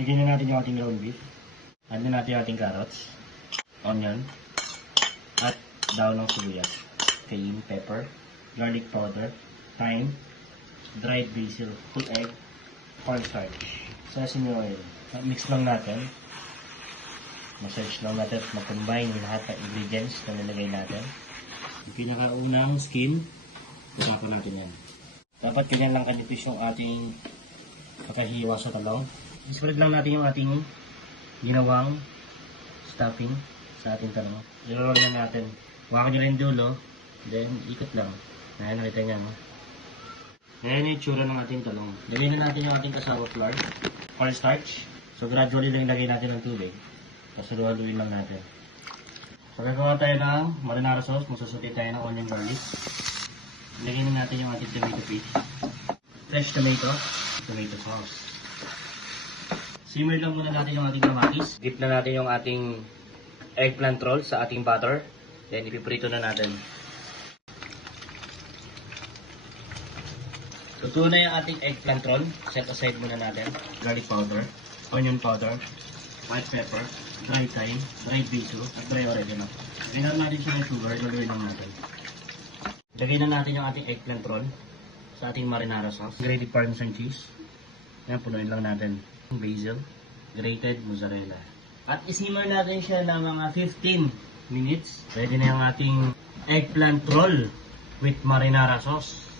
Lagyan na natin yung ating round beef. Add na natin yung ating carrots, onion, at daon ng sibuyas, cayenne pepper, garlic powder, thyme, dried basil, whole egg, cornstarch, sesame oil. Mix lang natin. Massage lang natin at mag-combine yung lahat ng ingredients na nilagay natin. Yung pinakaunang skin, putakan natin yan. Dapat ganyan lang kanipis yung ating pagkahiwa sa talong. Ispread lang natin yung ating ginawang stuffing sa ating talong. I-roll na natin. Huwakan nyo rin dulo, then ikot lang. Ayan, nakita nyo, no? Ayan yung itsura ng ating talong. Lagyan na natin yung ating cassava flour, cornstarch. So gradually lang ilagay natin ng tubig. Tapos haluin lang natin. So gagawa tayo ng marinara sauce. Magsusuti tayo ng onion garlic. Lagyan na natin yung ating tomato paste. Fresh tomato sauce. Simmer lang muna natin yung ating kamatis. Dip na natin yung ating eggplant roll sa ating butter. Then ipiprito na natin. Luto na yung ating eggplant roll. Set aside muna natin. Garlic powder, onion powder, white pepper, dry thyme, dried basil, at dry oregano. Lagyan natin siya ng sugar. Lagyan lang natin. Lagyan na natin yung ating eggplant roll sa ating marinara sauce. Grated parmesan cheese. Yan, punuin lang natin. Basil, grated mozzarella. At isimmer natin siya ng mga 15 minutes. Pwede na yung ating eggplant roll with marinara sauce.